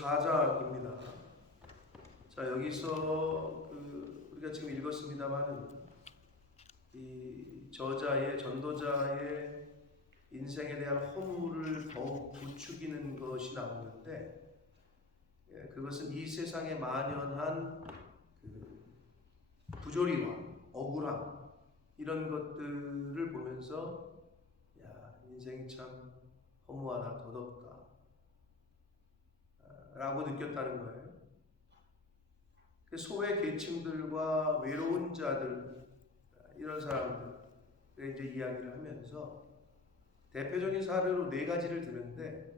4장입니다. 자, 여기서 우리가 지금 읽었습니다만 이 전도자의 인생에 대한 허물을 더욱 부추기는 것이 나오는데, 그것은 이 세상에 만연한 부조리와 억울함, 이런 것들을 보면서 인생이 참 허무하다, 더덥다 라고 느꼈다는 거예요. 소외 계층들과 외로운 자들, 이런 사람들의 이제 이야기를 하면서 대표적인 사례로 4가지를 드는데,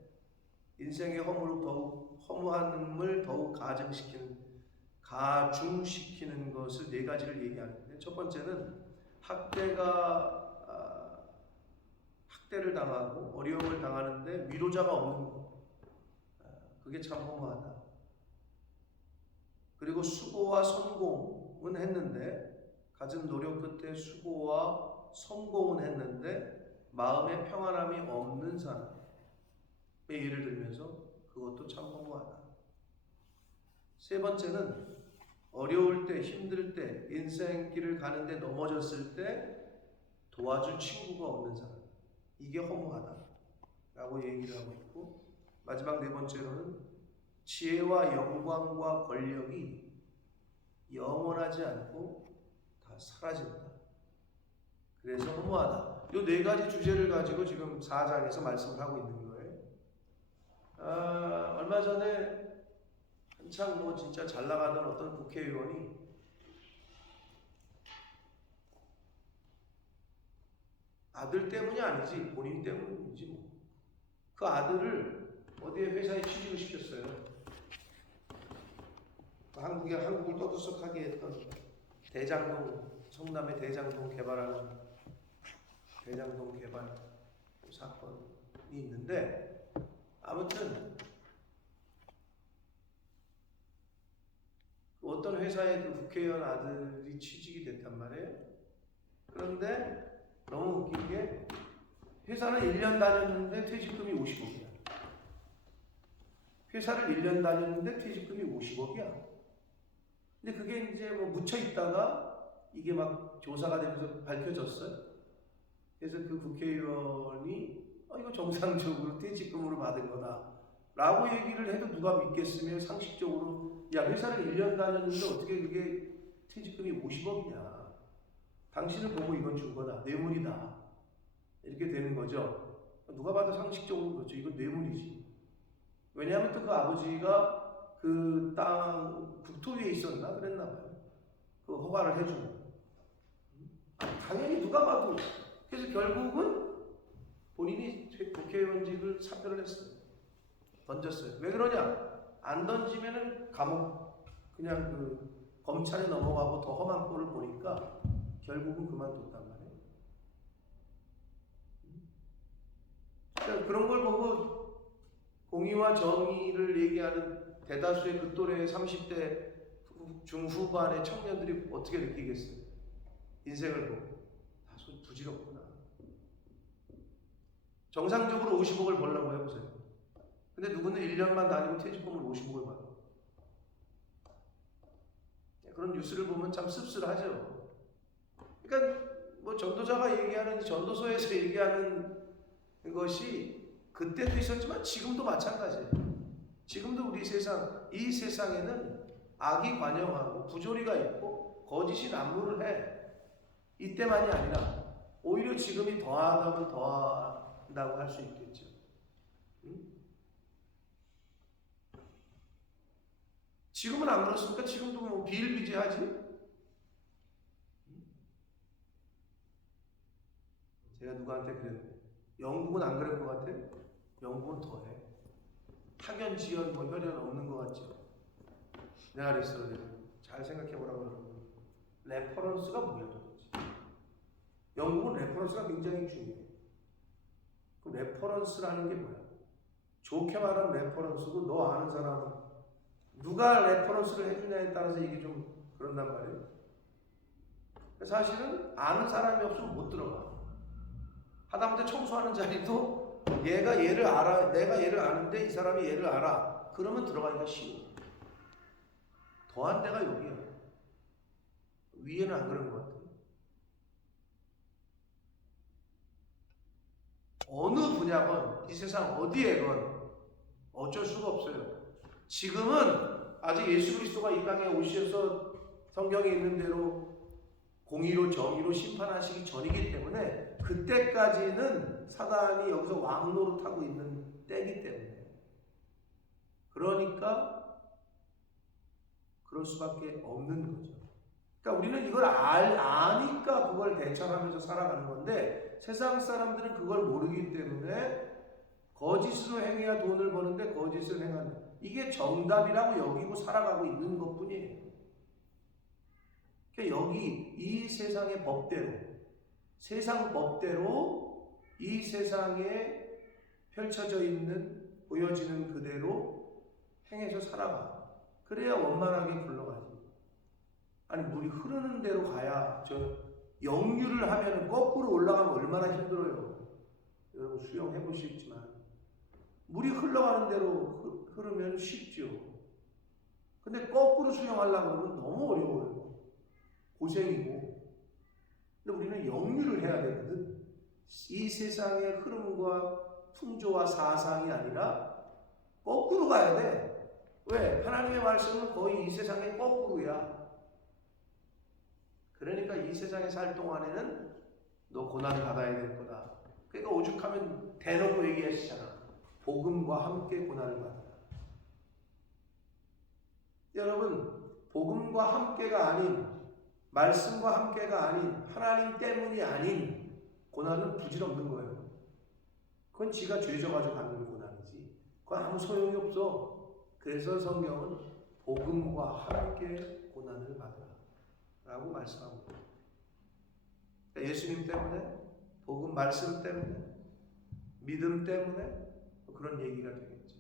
인생의 허무함을 더욱 가중시키는 것을 4가지를 얘기하는데, 첫 번째는 학대를 당하고 어려움을 당하는데 위로자가 없는 것, 그게 참 허무하다. 그리고 수고와 성공은 했는데, 갖은 노력 끝에 수고와 성공은 했는데 마음에 평안함이 없는 사람의 예를 들면서 그것도 참 허무하다. 세 번째는 어려울 때, 힘들 때, 인생길을 가는데 넘어졌을 때 도와줄 친구가 없는 사람, 이게 허무하다 라고 얘기를 하고 있고, 마지막 4번째로는 지혜와 영광과 권력이 영원하지 않고 다 사라진다, 그래서 허무하다. 이 4가지 주제를 가지고 지금 4장에서 말씀을 하고 있는 거예요. 얼마 전에 한창 진짜 잘 나가던 어떤 국회의원이 아들 때문이 아니지, 본인 때문이지 그 아들을 어디에 회사에 취직을 시켰어요. 한국을 떠들썩하게 했던 성남의 대장동 개발 사건이 있는데, 아무튼 어떤 회사에 국회의원 아들이 취직이 됐단 말이에요. 그런데 너무 웃긴 게, 회사는 1년 다녔는데 퇴직금이 50억이야. 회사를 1년 다녔는데 퇴직금이 50억이야. 근데 그게 이제 묻혀 있다가 이게 막 조사가 되면서 밝혀졌어요. 그래서 그 국회의원이 이거 정상적으로 퇴직금으로 받은 거다 라고 얘기를 해도 누가 믿겠으며, 상식적으로 회사를 1년 다녔는데 어떻게 그게 퇴직금이 50억이냐, 당신을 보고 이건 준 거다, 뇌물이다, 이렇게 되는 거죠. 누가 봐도 상식적으로 그렇죠. 이건 뇌물이지. 왜냐하면 또 그 아버지가 그 땅 국토위에 있었나 그랬나 봐요. 그 허가를 해주고. 당연히 누가 봐도. 그래서 결국은 본인이 국회의원직을 사표를 했어요. 던졌어요. 왜 그러냐? 안 던지면은 감옥, 그냥 검찰에 넘어가고 더 험한 꼴을 보니까 결국은 그만뒀단 말이에요. 그러니까 그런 걸 보고 공의와 정의를 얘기하는 대다수의 그 또래의 30대 중후반의 청년들이 어떻게 느끼겠어요? 인생을 보고 다소 부질없구나. 정상적으로 50억을 벌라고 해보세요. 근데 누구는 1년만 다니고 퇴직금을 50억을 받아. 그런 뉴스를 보면 참 씁쓸하죠. 그러니까 전도자가 얘기하는, 전도서에서 얘기하는 것이 그때도 있었지만 지금도 마찬가지예요. 지금도 이 세상에는 악이 관영하고 부조리가 있고 거짓이 난무를 해. 이때만이 아니라 오히려 지금이 더하다면 더한다고 할 수 있겠죠. 지금은 안 그렇습니까? 지금도 비일비재하지? 제가 누구한테 그랬는데, 영국은 안 그럴 것 같아? 영국은 더해. 학연, 지연, 혈연 없는 것 같죠? 내가 그랬어요. 잘 생각해보라고 그러면 레퍼런스가 뭐야 도대체? 영국은 레퍼런스가 굉장히 중요해. 그 레퍼런스라는 게 뭐야? 좋게 말하면 레퍼런스고, 너 아는 사람은 누가 레퍼런스를 해주냐에 따라서 이게 좀 그런단 말이에요. 사실은 아는 사람이 없으면 못 들어가. 하다못해 청소하는 자리도 얘가 얘를 알아, 내가 얘를 아는데 이 사람이 얘를 알아. 그러면 들어가기가 쉬워. 더한 데가 여기야. 위에는 안 그런 것 같아. 어느 분야건 이 세상 어디에건 어쩔 수가 없어요. 지금은 아직 예수 그리스도가 이 땅에 오셔서 성경에 있는 대로 공의로 정의로 심판하시기 전이기 때문에 그때까지는 사단이 여기서 왕노릇하고 있는 때이기 때문에 그러니까 그럴 수밖에 없는 거죠. 그러니까 우리는 이걸 아니까 그걸 대처하면서 살아가는 건데 세상 사람들은 그걸 모르기 때문에 거짓으로 행해야 돈을 버는데 거짓을 행하는 이게 정답이라고 여기고 살아가고 있는 것뿐이에요. 그러니까 여기 이 세상의 법대로 세상 법대로 이 세상에 펼쳐져 있는 보여지는 그대로 행해서 살아가. 그래야 원만하게 굴러가지. 아니 물이 흐르는 대로 가야 역류를 하면 거꾸로 올라가면 얼마나 힘들어요. 여러분 수영해 보시겠지만 물이 흘러가는 대로 흐르면 쉽죠. 근데 거꾸로 수영하려고 그러면 너무 어려워요. 고생이고. 근데 우리는 역류를 해야 되거든. 이 세상의 흐름과 풍조와 사상이 아니라 거꾸로 가야 돼. 왜? 하나님의 말씀은 거의 이 세상의 거꾸로야. 그러니까 이 세상에 살 동안에는 너 고난 받아야 될 거다. 그러니까 오죽하면 대놓고 얘기하시잖아. 복음과 함께 고난을 받아라. 여러분, 복음과 함께가 아닌, 말씀과 함께가 아닌, 하나님 때문이 아닌 고난은 부질없는 거예요. 그건 지가 죄져가지고 받는 고난이지. 그건 아무 소용이 없어. 그래서 성경은 복음과 함께 고난을 받아라 라고 말씀하고 있어요. 그러니까 예수님 때문에, 복음 말씀 때문에, 믿음 때문에 그런 얘기가 되겠죠.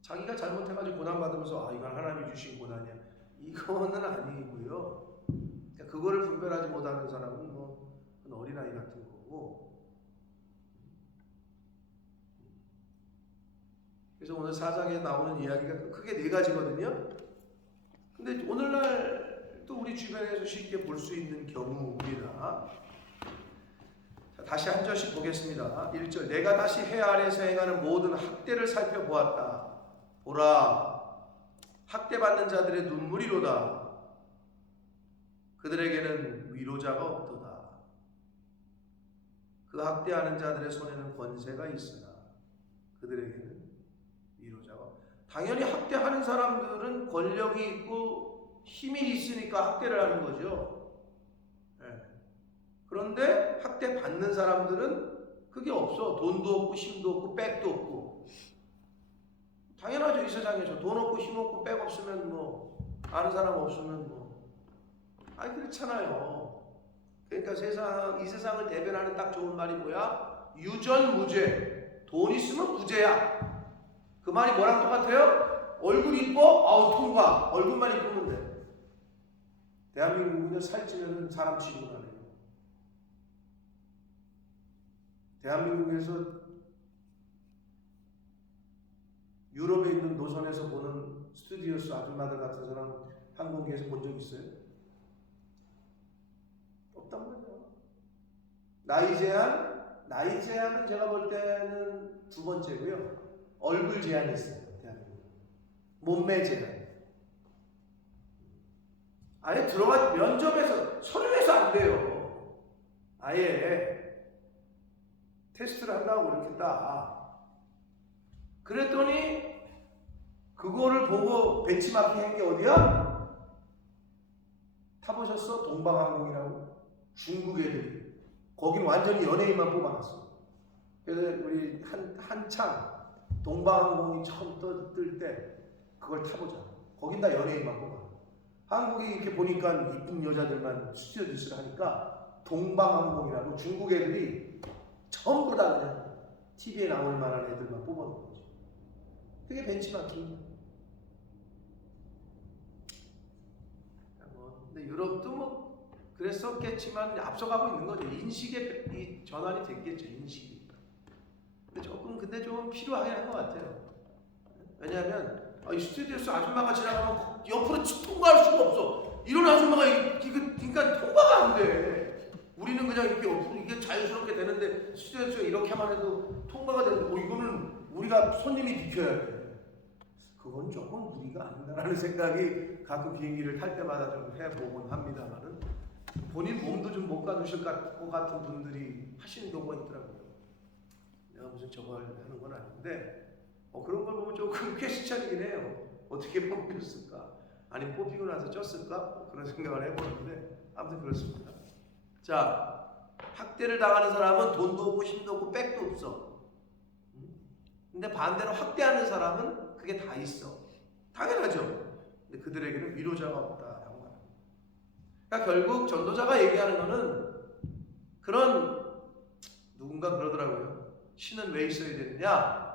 자기가 잘못해가지고 고난받으면서 이건 하나님이 주신 고난이야. 이거는 아니고요. 그러니까 그거를 분별하지 못하는 사람은 뭐 어린아이 같은 거고. 그래서 오늘 4장에 나오는 이야기가 크게 4가지거든요. 근데 오늘날 또 우리 주변에서 쉽게 볼 수 있는 경우입니다. 자, 다시 한 절씩 보겠습니다. 1절 내가 다시 해 아래에서 행하는 모든 학대를 살펴보았다. 보라, 학대받는 자들의 눈물이로다. 그들에게는 위로자가 없도다. 그 학대하는 자들의 손에는 권세가 있으나 그들에게는 위로자가 없다. 당연히 학대하는 사람들은 권력이 있고 힘이 있으니까 학대를 하는 거죠. 네. 그런데 학대받는 사람들은 그게 없어. 돈도 없고 힘도 없고 백도 없고. 당연하죠. 이 세상에서 돈 없고 힘 없고 백 없으면 뭐 아는 사람 없으면 뭐 그렇잖아요. 그러니까 이 세상을 대변하는 딱 좋은 말이 뭐야? 유전무죄. 돈 있으면 무죄야. 그 말이 뭐랑 똑같아요? 얼굴 이뻐? 통과. 얼굴만 이쁘면 돼. 대한민국은 살찌면 사람 취급하네요. 대한민국에서 유럽에 있는 노선에서 보는 스튜디오스 아줌마들 같은 사람 항공기에서 본 적 있어요? 없단 말이에요. 나이 제한은 제가 볼 때는 2번째고요. 얼굴 제한이 있어요. 대한민국. 몸매 제한. 아예 들어가 면접에서 서류에서 안 돼요. 아예 테스트를 한다고 이렇게 딱. 그랬더니 그거를 보고 벤치마킹 한 게 어디야? 타보셨어? 동방항공이라고. 중국 애들이. 거긴 완전히 연예인만 뽑아놨어. 그래서 우리 한창 동방항공이 처음 뜰 때 그걸 타보자. 거긴 다 연예인만 뽑아. 한국이 이렇게 보니까 이쁜 여자들만 스튜어디스를 하니까 동방항공이라고 중국 애들이 전부 다 그냥 TV에 나올 만한 애들만 뽑아놓은 거죠. 그게 벤치마킹. 근데 유럽도 뭐 그랬었겠지만 앞서가고 있는 거죠. 인식의 이 전환이 됐겠죠. 인식이. 조금 근데 좀 필요하긴 한 것 같아요. 왜냐하면 이 스튜디오에서 아줌마가 지나가면 옆으로 통과할 수가 없어. 이런 아줌마가 그러니까 통과가 안 돼. 우리는 그냥 이렇게 옆으로 이게 자연스럽게 되는데 스튜디오에서 이렇게만 해도 통과가 되는데 이거는 우리가 손님이 비켜야 돼. 그건 조금 무리가 아닌가라는 생각이 가끔 비행기를 탈 때마다 좀 해보곤 합니다만은 본인 몸도 좀 못 가두실 것 같은 분들이 하시는 경우가 있더라고요. 내가 무슨 저걸 하는 건 아닌데 그런 걸 보면 조금 퀘스천이긴 해요. 어떻게 뽑혔을까? 아니 뽑히고 나서 쪘을까? 그런 생각을 해보는데 아무튼 그렇습니다. 자, 학대를 당하는 사람은 돈도 없고 힘도 없고 백도 없어. 근데 반대로 학대하는 사람은 그게 다 있어. 당연하죠. 근데 그들에게는 위로자가 없다라고 말합니다. 그러니까 결국 전도자가 얘기하는 거는 그런 누군가 그러더라고요. 신은 왜 있어야 되느냐?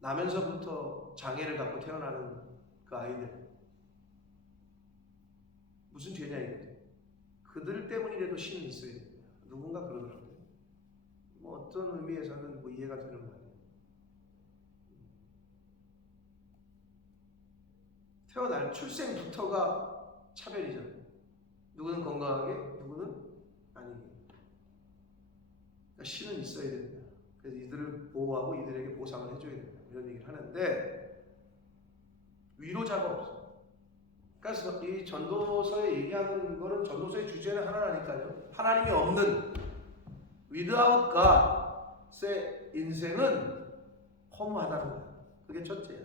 나면서부터 장애를 갖고 태어나는 그 아이들 무슨 죄냐 이거지. 그들 때문이라도 신은 있어야 됩니다. 누군가 그러더라고요. 뭐 어떤 의미에서는 뭐 이해가 되는 거예요. 태어날 출생부터가 차별이죠. 누구는 건강하게, 누구는 아니게. 그러니까 신은 있어야 됩니다. 그래서 이들을 보호하고 이들에게 보상을 해줘야 됩니다. 이런 얘기를 하는데 위로자가 없어. 그러니까 이 전도서에 얘기하는 거는 전도서의 주제는 하나라니까요. 하나님이 없는 without God의 인생은 허무하다는 거야. 그게 첫째야.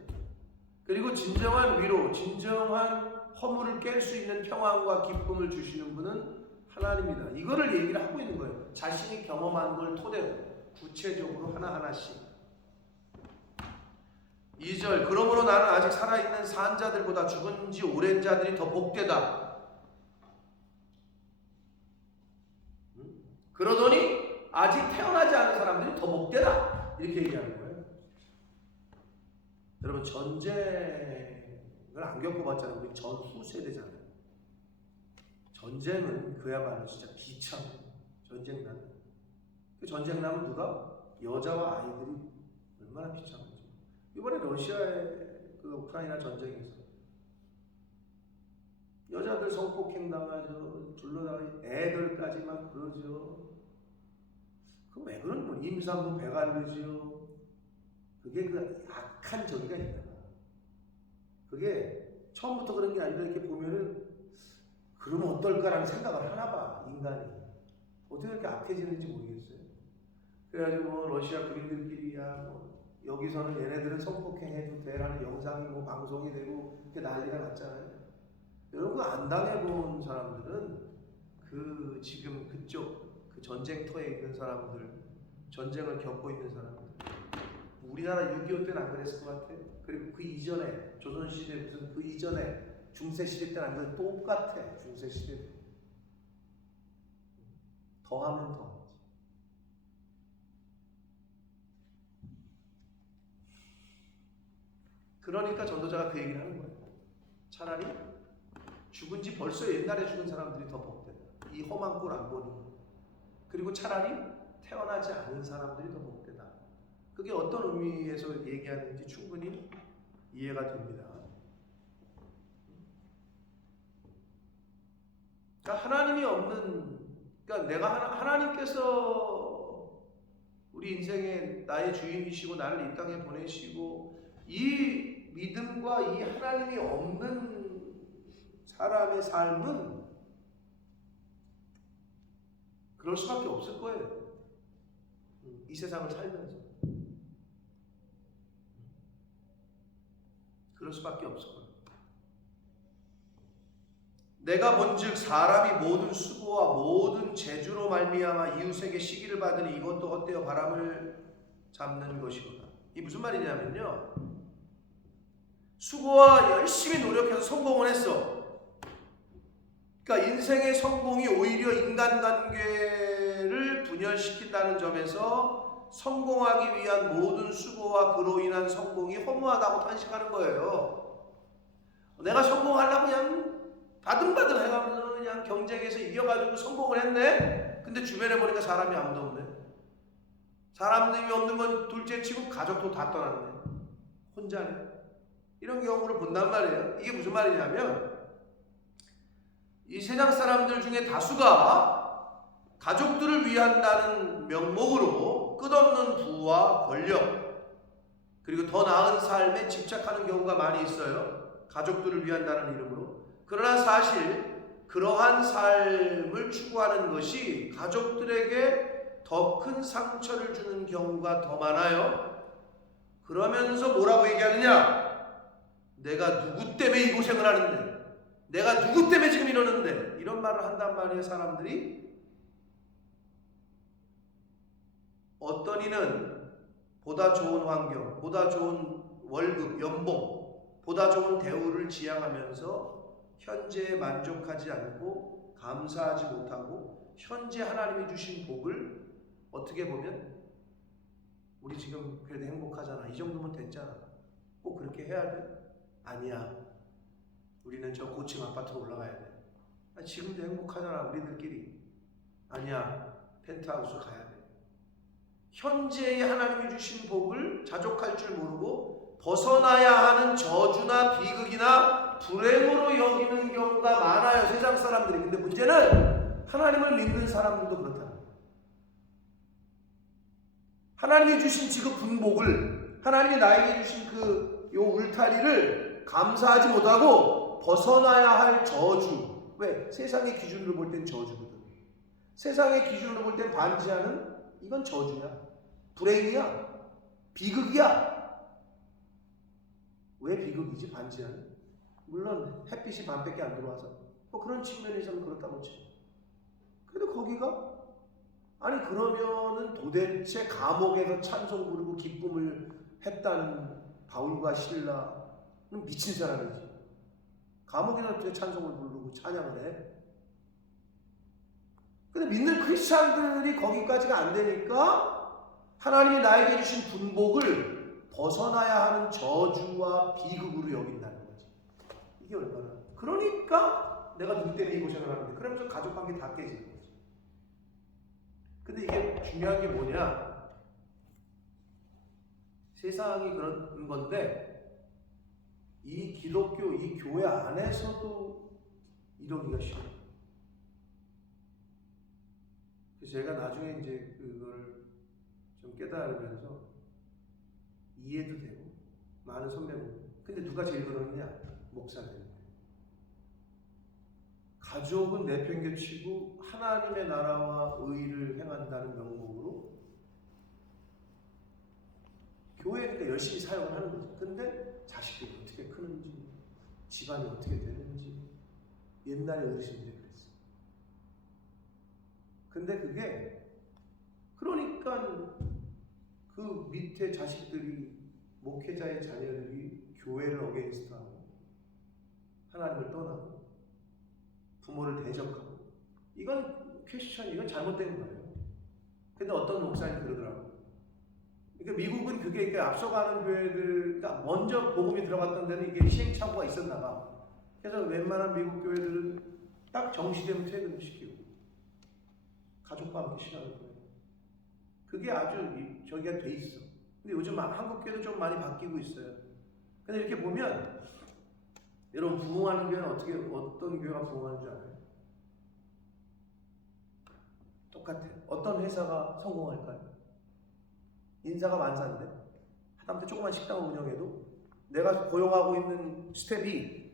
그리고 진정한 위로, 진정한 허물을 깰 수 있는 평안과 기쁨을 주시는 분은 하나님이다. 이거를 얘기를 하고 있는 거예요. 자신이 경험한 걸 토대로 구체적으로 하나하나씩. 2절 그러므로 나는 아직 살아있는 산 자들보다 죽은 지 오랜 자들이 더 복되다. 그러더니 아직 태어나지 않은 사람들이 더 복되다. 이렇게 얘기하는 거예요. 여러분 전쟁을 안 겪어봤잖아요. 우리 전후 세대잖아요. 전쟁은 그야말로 진짜 비참. 전쟁 나면 그 전쟁 나면 누가? 여자와 아이들이 얼마나 비참한지. 이번에 러시아의 그 우크라이나 전쟁에서 여자들 성폭행 당하죠. 둘러다니 애들까지 막 그러죠. 그 왜 그런 거? 임산부 배갈르죠. 그게 그 악한 저기가 있다. 그게 처음부터 그런 게 아니라 이렇게 보면은 그러면 어떨까라는 생각을 하나 봐. 인간이 어떻게 그렇게 악해지는지 모르겠어요. 그래가지고 뭐 러시아 군인들끼리야 뭐 여기서는 얘네들은 성폭행해도 돼라는 영상이 뭐 방송이 되고 그렇게 난리가 났잖아요. 여러분 안 당해본 사람들은 그 지금 그쪽 그 전쟁터에 있는 사람들, 전쟁을 겪고 있는 사람들, 우리나라 6.25 때는 안 그랬을 것 같아. 그리고 그 이전에 조선시대 무슨 그 이전에 중세시대 때는 안 그랬을 똑같아. 중세시대 더하면 더. 그러니까 전도자가 그 얘기를 하는 거예요. 차라리 죽은 지 벌써 옛날에 죽은 사람들이 더 복되다. 이 험한 꼴 안 보니. 그리고 차라리 태어나지 않은 사람들이 더 복되다. 그게 어떤 의미에서 얘기하는지 충분히 이해가 됩니다. 그러니까 하나님이 없는, 그러니까 내가 하나님께서 우리 인생의 나의 주인이시고 나를 이 땅에 보내시고 이 믿음과 이 하나님이 없는 사람의 삶은 그럴 수밖에 없을 거예요. 이 세상을 살면서 그럴 수밖에 없을 거예요. 내가 본즉 사람이 모든 수고와 모든 재주로 말미암아 이웃에게 시기를 받으니 이것도 헛되어 바람을 잡는 것이구나. 이 무슨 말이냐면요, 수고와 열심히 노력해서 성공을 했어. 그러니까 인생의 성공이 오히려 인간관계를 분열시킨다는 점에서 성공하기 위한 모든 수고와 그로 인한 성공이 허무하다고 탄식하는 거예요. 내가 성공하려고 그냥 바등바등 해가면서 그냥 경쟁에서 이겨가지고 성공을 했네? 근데 주변에 보니까 사람이 아무도 없네? 사람들이 없는 건 둘째치고 가족도 다 떠났네. 혼자네. 이런 경우를 본단 말이에요. 이게 무슨 말이냐면 이 세상 사람들 중에 다수가 가족들을 위한다는 명목으로 끝없는 부와 권력 그리고 더 나은 삶에 집착하는 경우가 많이 있어요. 가족들을 위한다는 이름으로. 그러나 사실 그러한 삶을 추구하는 것이 가족들에게 더 큰 상처를 주는 경우가 더 많아요. 그러면서 뭐라고 얘기하느냐? 내가 누구 때문에 이 고생을 하는데, 내가 누구 때문에 지금 이러는데, 이런 말을 한단 말이에요. 사람들이. 어떤 이는 보다 좋은 환경, 보다 좋은 월급, 연봉, 보다 좋은 대우를 지향하면서 현재에 만족하지 않고 감사하지 못하고 현재 하나님이 주신 복을 어떻게 보면 우리 지금 그래도 행복하잖아. 이 정도면 됐잖아. 꼭 그렇게 해야 돼? 아니야. 우리는 저 고층 아파트로 올라가야 돼. 지금도 행복하잖아. 우리들끼리. 아니야. 펜트하우스 가야 돼. 현재의 하나님이 주신 복을 자족할 줄 모르고 벗어나야 하는 저주나 비극이나 불행으로 여기는 경우가 많아요. 세상 사람들이. 근데 문제는 하나님을 믿는 사람들도 그렇다. 하나님이 주신 지금 분복을, 하나님이 나에게 주신 요 울타리를 감사하지 못하고 벗어나야 할 저주. 왜? 세상의 기준으로 볼 땐 저주거든. 세상의 기준으로 볼 땐 반지하는 이건 저주야. 불행이야. 비극이야. 왜 비극이지? 반지하는? 물론 햇빛이 반밖에 안 들어와서 그런 측면에서는 그렇다고 쳐. 그래도 거기가 아니 그러면은 도대체 감옥에서 찬송 부르고 기쁨을 했다는 바울과 실라는 미친 사람이지. 감옥에서 어떻게 찬송을 부르고 찬양을 해? 근데 믿는 크리스찬들이 거기까지가 안 되니까 하나님이 나에게 주신 분복을 벗어나야 하는 저주와 비극으로 여긴다는 거지. 이게 얼마나. 그러니까 내가 누구 때문에 이 고생을 하는데 그러면서 가족관계 다 깨지는 거지. 근데 이게 중요한 게 뭐냐? 세상이 그런 건데 이 기독교, 이 교회 안에서도 이러기가 싫어. 그래서 제가 나중에 이제 그걸 좀 깨달으면서 이해도 되고 많은 선배분. 근데 누가 제일 그러느냐? 목사들. 가족은 내팽개치고 하나님의 나라와 의를 행한다는 명목으로 교회니까 열심히 사용을 하는 거지. 근데 자식들이 어떻게 크는지, 집안이 어떻게 되는지 옛날에 어르신들이 그랬어. 근데 그게 그러니까 그 밑에 자식들이 목회자의 자녀들이 교회를 어게인스트하고 하나님을 떠나고 부모를 대적하고 이건 퀘스천, 이건 잘못된 거예요. 근데 어떤 목사님이 그러더라고요. 그러니까 미국은 그게 앞서가는 교회들, 그러니까 먼저 복음이 들어갔던 데는 이게 시행착오가 있었나 봐. 그래서 웬만한 미국 교회들은 딱 정시되면 퇴근을 시키고 가족과 함께 시간을 보내고 그게 아주 저기가 돼 있어. 근데 요즘 한국 교회도 좀 많이 바뀌고 있어요. 근데 이렇게 보면 여러분 부흥하는 교회는 어떤 교회가 부흥하는 줄 알아요? 똑같아요. 어떤 회사가 성공할까요? 인사가 만사인데 하다못해 조그만 식당을 운영해도 내가 고용하고 있는 스텝이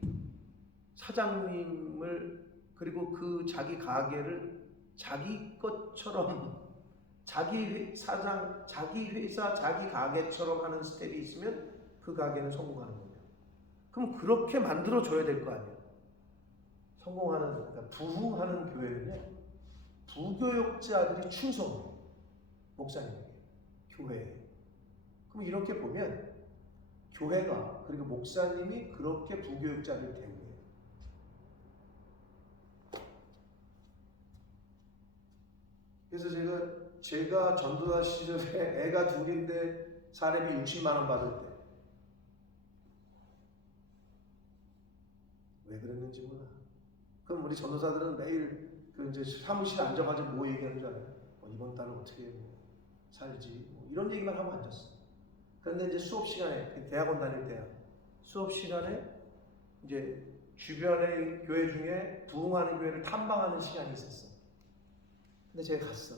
사장님을 그리고 그 자기 가게를 자기 것처럼 자기 사장, 자기 회사, 자기 가게처럼 하는 스텝이 있으면 그 가게는 성공하는 거예요. 그럼 그렇게 만들어줘야 될 거 아니에요. 성공하는, 그러니까 부흥하는 교회는요, 부교육자들이 충성해요. 목사님에게, 교회에. 그럼 이렇게 보면 교회가, 그리고 목사님이 그렇게 부교육자들이 된 거예요. 그래서 제가 전도사 시절에 애가 둘인데 사례비 60만 원 받을 때 왜 그랬는지 몰라. 그럼 우리 전도사들은 매일 그 이제 사무실에 앉아가지고 뭐 얘기하는 줄 알아요? 이번 달은 어떻게 살지. 뭐 이런 얘기만 하고 앉았어. 그런데 이제 수업 시간에, 대학원 다닐 때야. 수업 시간에 이제 주변의 교회 중에 부흥하는 교회를 탐방하는 시간이 있었어. 근데 제가 갔어.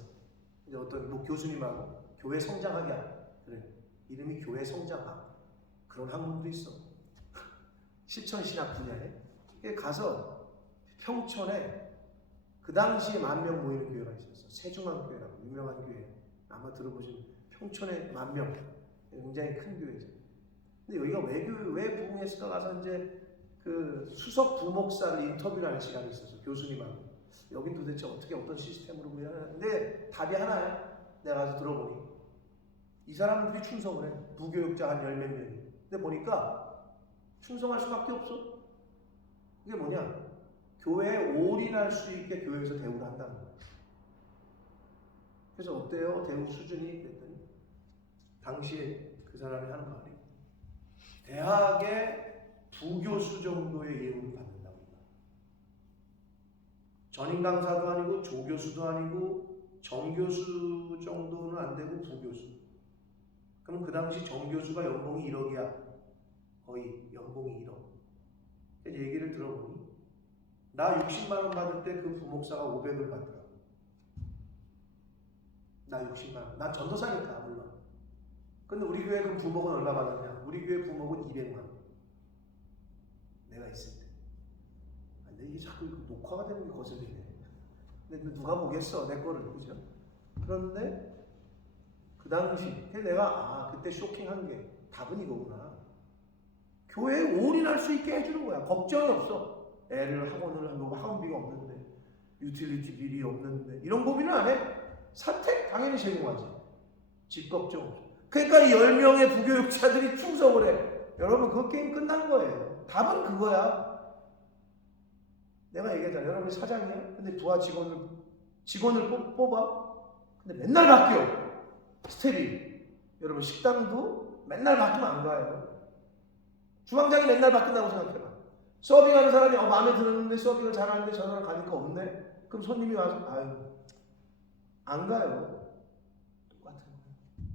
이제 어떤 뭐 교수님하고 교회 성장학이야. 그래. 이름이 교회 성장학. 그런 학문도 있어. 실천신학 분야에. 가서 평촌에 그 당시에 10,000명 모이는 교회가 있었어. 세중앙교회라고 유명한 교회. 아마 들어보신 평촌에 10,000명. 굉장히 큰 교회죠. 근데 여기가 왜 부흥했을까 가서 이제 그 수석 부목사를 인터뷰를 하는 시간이 있었어. 교수님하고. 여긴 도대체 어떤 시스템으로 구현하는데 답이 하나야. 내가 가서 들어보니 이 사람들이 충성을 해. 부교육자 한 10몇 명이. 근데 보니까 충성할 수밖에 없어. 그게 뭐냐? 교회에 올인할 수 있게 교회에서 대우를 한다는 거야. 그래서 어때요? 대우 수준이? 그랬더니 당시에 그 사람이 하는 말이 대학의 부교수 정도의 예우를 받는다고. 전임 강사도 아니고 조교수도 아니고 정교수 정도는 안 되고 부교수. 그럼 그 당시 정교수가 연봉이 1억이야. 거의 연봉이 1억. 얘기를 들어보니 나 60만 원 받을 때 그 부목사가 500을 받더라고. 나 60만 원. 난 전도사니까 물론. 근데 우리 교회 그 부목은 얼마 받았냐? 우리 교회 부목은 200만 원. 내가 있을 때. 근데 이게 자꾸 녹화가 되는 게 거슬리네. 근데 누가 보겠어 내 거를. 그죠? 그런데 그 당시 내가 그때 쇼킹한 게 답은 이거구나. 교회에 올인할 수 있게 해주는 거야. 걱정이 없어. 애를 학원을 하고 학원비가 없는데 유틸리티 비리 없는데 이런 고민을 안 해. 사택 당연히 제공하지. 집 걱정 없어. 그러니까 이 10명의 부교육자들이 충성을 해. 여러분 그 게임 끝난 거예요. 답은 그거야. 내가 얘기했잖아. 여러분이 사장이야. 근데 부하 직원을 뽑아. 근데 맨날 바뀌어. 스텝이. 여러분 식당도 맨날 바뀌면 안 가요. 주방장이 맨날 바뀐다고 생각해봐. 서빙하는 사람이 마음에 들었는데 서빙을 잘하는데 전화를 가니까 없네. 그럼 손님이 와서 안 가요. 똑같은 거예요.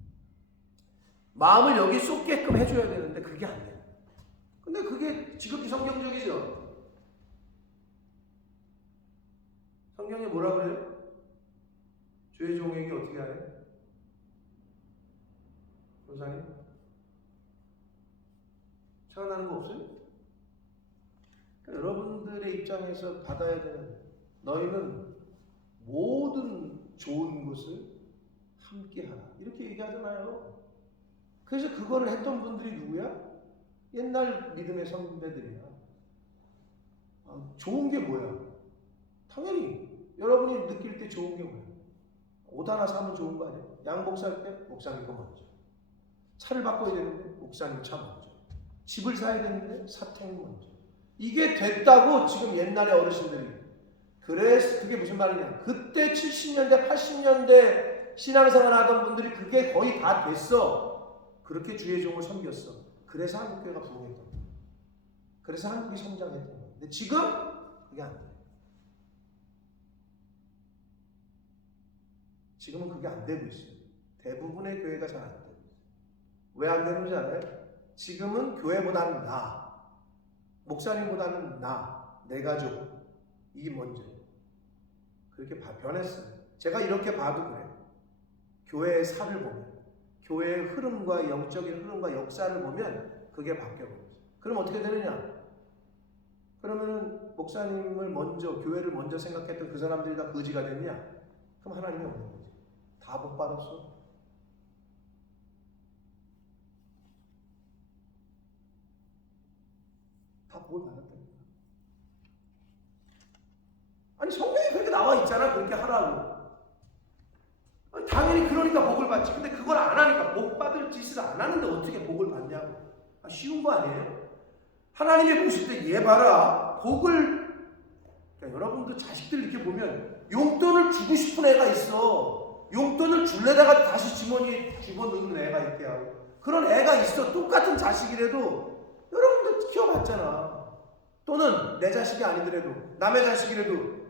마음을 여기 쏟게끔 해줘야 되는데 그게 안 돼. 근데 그게 지극히 성경적이죠. 성경이 뭐라 그래요? 주의 종에게 어떻게 하래? 교사님? 생각나는 거 없어요? 그러니까 여러분들의 입장에서 받아야 되는 너희는 모든 좋은 것을 함께하라 이렇게 얘기하잖아요. 그래서 그거를 했던 분들이 누구야? 옛날 믿음의 선배들이야. 좋은 게 뭐야? 당연히 여러분이 느낄 때 좋은 게 뭐야? 옷 하나 사면 좋은 거 아니야? 양복 살 때 목사님 거 먼저. 차를 바꿔야 되는데 목사님 차 먼저. 집을 사야 되는데 사택 먼저. 이게 됐다고 지금 옛날에 어르신들이. 그래서 그게 무슨 말이냐? 그때 70년대 80년대 신앙생활 하던 분들이 그게 거의 다 됐어. 그렇게 주의 종을 섬겼어. 그래서 한국교회가 부흥했던 거야. 그래서 한국이 성장했던 거야. 근데 지금 그게 안 돼. 지금은 그게 안 되고 있어요. 대부분의 교회가 잘 안 되고 있어요. 왜 안 되는지 알아요? 지금은 교회보다는 목사님보다는 내 가족, 이게 먼저예요. 그렇게 변했어요. 제가 이렇게 봐도 그래요. 교회의 살을 보면, 교회의 흐름과 영적인 흐름과 역사를 보면 그게 바뀌어버렸어요. 그럼 어떻게 되느냐? 그러면 목사님을 먼저, 교회를 먼저 생각했던 그 사람들이 다 거지가 됐냐? 그럼 하나님이 없는 거지. 다 복 받았어. 다 복을 받았다니까. 아니 성경에 그렇게 나와 있잖아. 그렇게 하라고. 아니, 당연히 그러니까 복을 받지. 근데 그걸 안 하니까 복 받을 짓을 안 하는데 어떻게 복을 받냐고. 쉬운 거 아니에요? 하나님이 보실 때 얘 봐라. 복을 그러니까 여러분도 자식들 이렇게 보면 용돈을 주고 싶은 애가 있어. 용돈을 줄래다가 다시 주머니에 집어넣는 애가 있게 하고. 그런 애가 있어. 똑같은 자식이라도 여러분도 키워봤잖아. 또는 내 자식이 아니더라도 남의 자식이라도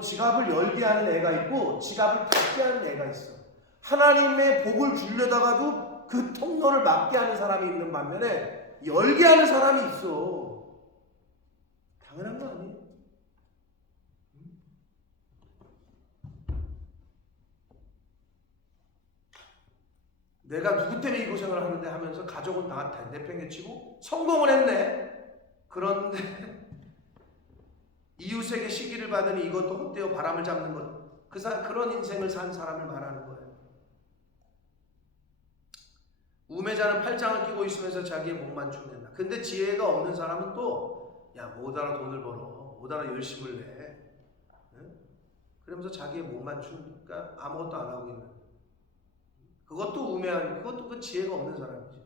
지갑을 열게 하는 애가 있고 지갑을 닫게 하는 애가 있어. 하나님의 복을 주려다가도 그 통로를 막게 하는 사람이 있는 반면에 열게 하는 사람이 있어. 당연한 거 아니에요? 내가 누구 때문에 이 고생을 하는데 하면서 가족은 다 내팽개치고 성공을 했네. 그런데 이웃에게 시기를 받으니 이것도 헛되어 바람을 잡는 것. 그런 인생을 산 사람을 말하는 거예요. 우매자는 팔짱을 끼고 있으면서 자기의 목만 축낸다. 근데 지혜가 없는 사람은 또, 야, 뭐다라 돈을 벌어. 뭐다라 열심을 내. 네? 그러면서 자기의 목만 추니까 아무것도 안 하고 있는. 그것도 우매한, 그것도 그 지혜가 없는 사람이지.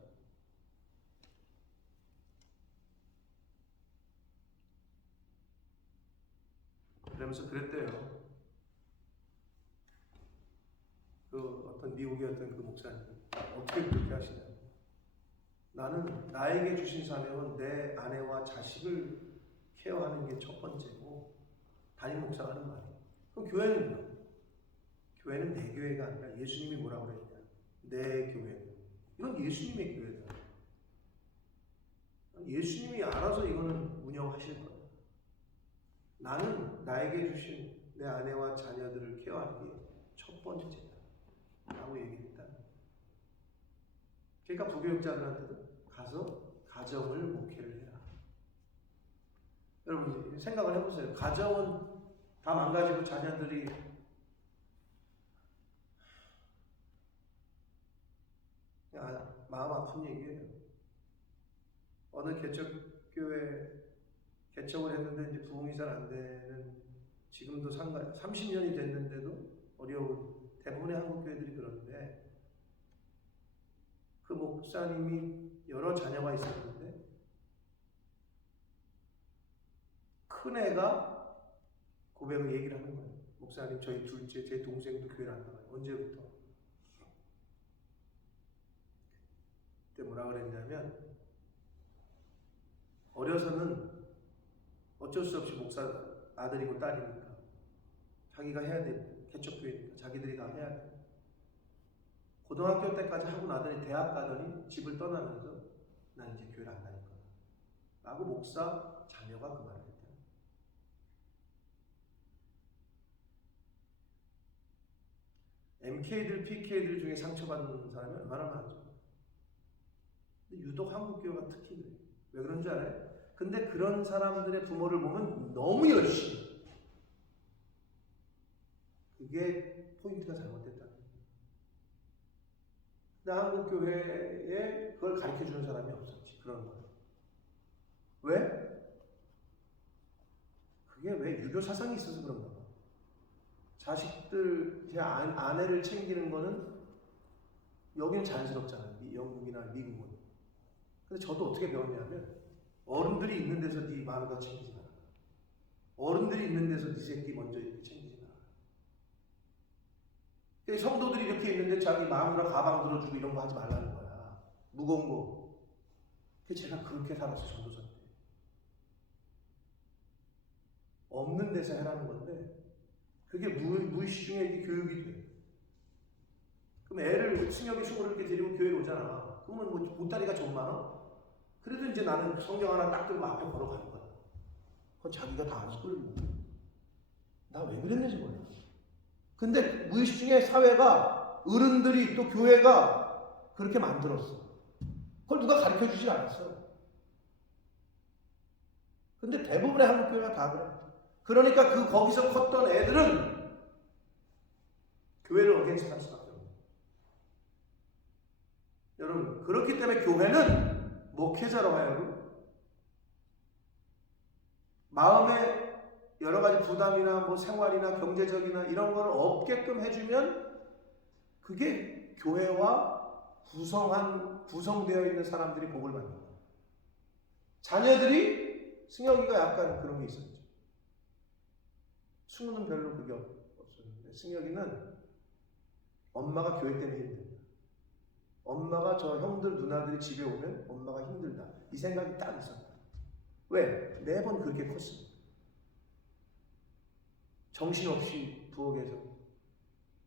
그러면서 그랬대요. 그 어떤 미국의 어떤 그 목사님 어떻게 그렇게 하시냐? 나는 나에게 주신 사명은 내 아내와 자식을 케어하는 게 첫 번째고 담임 목사가 하는 말이에요. 그럼 교회는요? 교회는 내 교회가 아니라 예수님이 뭐라고 그랬냐? 내 교회는. 이건 예수님의 교회다. 예수님이 알아서 이거는 운영하실 거예요. 나는 나에게 주신 내 아내와 자녀들을 케어하는 게 첫 번째다 라고 얘기했다. 그러니까 부교육자들한테도 가서 가정을 목회를 해라. 여러분 생각을 해보세요. 가정은 다 망가지고 자녀들이 마음 아픈 얘기예요. 어느 개척교회 개척을 했는데 이제 부흥이 잘 안 되는, 지금도 30년이 됐는데도 어려운 대부분의 한국 교회들이 그런데, 그 목사님이 여러 자녀가 있었는데 큰 애가 고백을 얘기를 하는 거예요. 목사님, 저희 둘째 제 동생도 교회를 안 나가요. 언제부터? 그때 뭐라 그랬냐면, 어려서는 어쩔 수 없이 목사 아들이고 딸이니까 자기가 해야 돼. 개척교회니까 자기들이 다 해야 돼. 고등학교 때까지 하고 나더니 대학 가더니 집을 떠나면서 난 이제 교회를 안 다닐 거야 라고 목사 자녀가 그 말을 했다. MK들, PK들 중에 상처받는 사람이 얼마나 많죠. 근데 유독 한국교회가 특히 그래요. 왜 그런 줄 알아요? 근데 그런 사람들의 부모를 보면 너무 열심히. 그게 포인트가 잘못됐다. 근데 한국교회에 그걸 가르쳐주는 사람이 없었지. 그런 거. 왜? 그게 왜 유교 사상이 있어서 그런가 봐. 자식들, 제 아내를 챙기는 거는 여기는 자연스럽잖아요. 영국이나 미국은. 근데 저도 어떻게 배웠냐면, 어른들이 있는 데서 네 마누라 챙기지 마라. 어른들이 있는 데서 네 새끼 먼저 이렇게 챙기지 마라. 성도들이 이렇게 있는데 자기 마누라 가방 들어주고 이런 거 하지 말라는 거야. 무거운 거. 제가 그렇게 살았어요. 전도사 때. 없는 데서 해라는 건데, 그게 무의식 중에 이게 교육이 돼. 그럼 애를 승혁이 수고를 이렇게 데리고 교회에 오잖아. 그러면 뭐 보따리가 좀 많아? 그래도 이제 나는 성경 하나 딱 들고 앞에 걸어가는 거야. 그건 자기가 다 알아서 끌고. 나 왜 그랬는지 몰라. 근데 무의식 중에 사회가, 어른들이 또 교회가 그렇게 만들었어. 그걸 누가 가르쳐 주지 않았어. 근데 대부분의 한국 교회가 다 그래. 그러니까 거기서 컸던 애들은 교회를 어게인스트 할 수밖에 없는. 여러분, 그렇기 때문에 교회는 목회자로 하여금 마음에 여러 가지 부담이나 뭐 생활이나 경제적이나 이런 걸 없게끔 해주면 그게 교회와 구성되어 있는 사람들이 복을 받는 거예요. 자녀들이, 승혁이가 약간 그런 게 있었죠. 승우는 별로 그게 없었는데, 승혁이는 엄마가 교회 때문에 힘들다. 엄마가 저 형들 누나들이 집에 오면 엄마가 힘들다. 이 생각이 딱 있었다. 왜? 매번 그렇게 컸습니다. 정신없이 부엌에서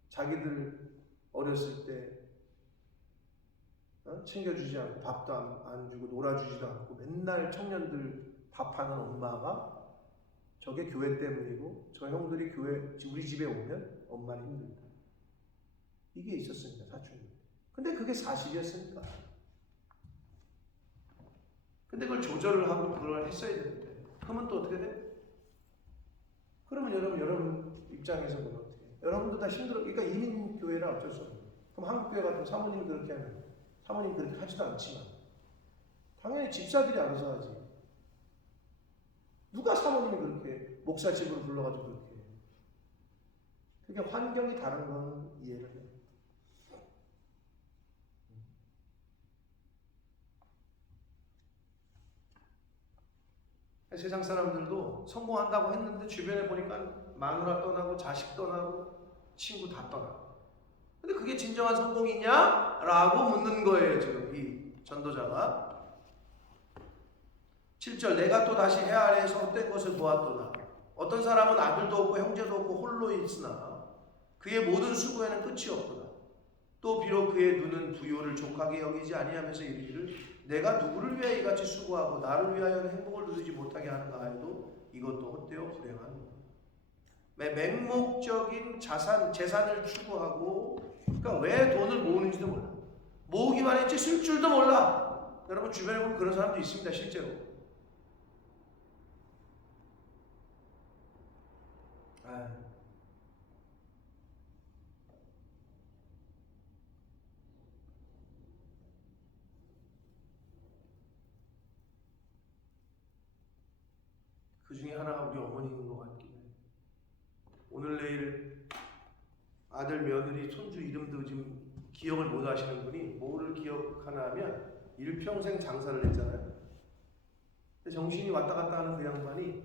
자기들 어렸을 때 챙겨주지 않고 밥도 안 주고 놀아주지도 않고 맨날 청년들 밥하는 엄마가 저게 교회 때문이고 저 형들이 우리 집에 오면 엄마는 힘들다. 이게 있었습니다. 사춘기. 근데 그게 사실이었으니까. 근데 그걸 조절을 하고 그걸 했어야 되는데 그러면 또 어떻게 돼? 그러면 여러분 입장에서 보면 어떻게 해? 여러분도 다 힘들어. 그러니까 이민교회라 어쩔 수 없는. 그럼 한국교회 같은 사모님이 그렇게 하면 사모님이 그렇게 하지도 않지만 당연히 집사들이 알아서 하지. 누가 사모님이 그렇게 목사 집으로 불러가지고 그렇게 해. 그게 환경이 다른 건 이해를 해. 세상 사람들도 성공한다고 했는데 주변에 보니까 마누라 떠나고 자식 떠나고 친구 다 떠나고. 근데 그게 진정한 성공이냐? 라고 묻는 거예요. 지금 이 전도자가. 7절 내가 또 다시 해 아래에서 헛된 것을 보았도다. 어떤 사람은 아들도 없고 형제도 없고 홀로 있으나 그의 모든 수고에는 끝이 없도다. 또 비록 그의 눈은 부요를 족하게 여기지 아니하면서 이르기를 내가 누구를 위하여 이같이 수고하고 나를 위하여 행복을 누리지 못하게 하는가 해도 이것도 헛되어 불행한 맹목적인 재산을 추구하고 그러니까 왜 돈을 모으는지도 몰라. 모으기만 했지 쓸 줄도 몰라. 여러분 주변에 보면 그런 사람도 있습니다. 실제로. 그 중에 하나가 우리 어머니인 것 같긴 해. 오늘 내일 아들, 며느리, 손주 이름도 지금 기억을 못 하시는 분이 뭐를 기억하나 하면 일평생 장사를 했잖아요. 근데 정신이 왔다 갔다 하는 그 양반이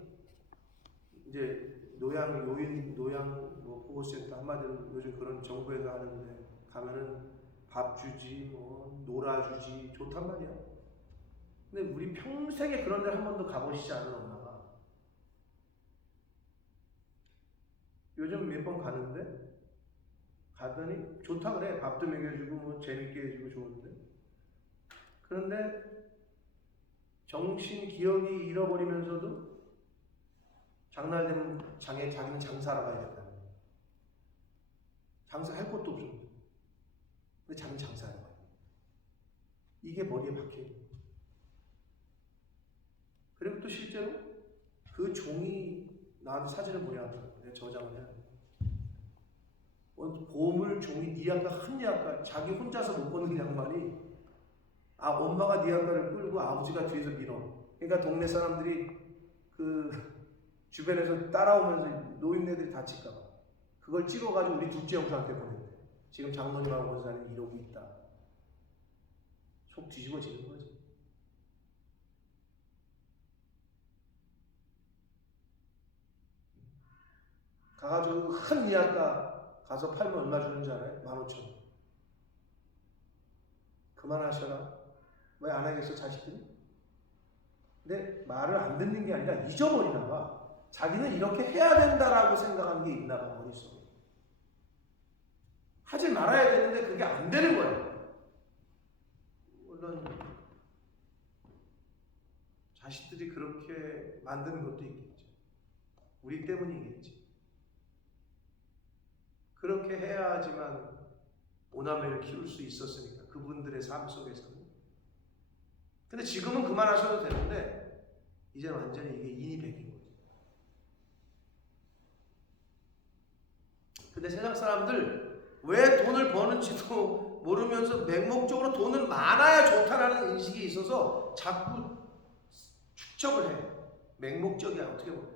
이제 노양 보호센터 한마디로 요즘 그런 정부에서 하는데 가면은 밥 주지, 뭐 놀아주지 좋단 말이야. 근데 우리 평생에 그런 데 한 번도 가보시지 않은 엄마가 요즘 몇 번 가더니 좋다 그래. 밥도 먹여주고 뭐 재밌게 해주고 좋은데 그런데 정신 기억이 잃어버리면서도 장날 되면 자기는 장사하러 가야 된다. 장사할 것도 없어. 근데 자기는 장사하러 가야 돼. 이게 머리에 박혀있는 거야. 그리고 또 실제로 그 종이 나한테 사진을 보내왔더라고. 내가 저장을 해야 돼. 보물 종이 니 아까 한 아까 자기 혼자서 못 걷는 양반이 엄마가 니 아까를 끌고 아버지가 뒤에서 밀어. 그러니까 동네 사람들이 그 주변에서 따라오면서 노인네들이 다칠까봐 그걸 찍어가지고 우리 둘째 형수한테 보냈대. 지금 장로님하고 권사님 이러고 있다. 속 뒤집어지는 거지. 가가지고 한 니아까 가서 팔면 얼마 주는 줄 알아요? 15,000원. 그만하셔라. 왜 안 하겠어 자식들이? 근데 말을 안 듣는 게 아니라 잊어버리나 봐. 자기는 이렇게 해야 된다라고 생각한 게 있나 봐 머릿속에. 하지 말아야 되는데 그게 안 되는 거야. 물론 자식들이 그렇게 만드는 것도 있겠죠. 우리 때문이겠지. 그렇게 해야지만 오남매를 키울 수 있었으니까 그분들의 삶 속에서는. 근데 지금은 그만하셔도 되는데 이제는 완전히 이게 인이 백인 거죠. 근데 세상 사람들 왜 돈을 버는지도 모르면서 맹목적으로 돈은 많아야 좋다라는 인식이 있어서 자꾸 축적을 해. 맹목적이야 어떻게 보면.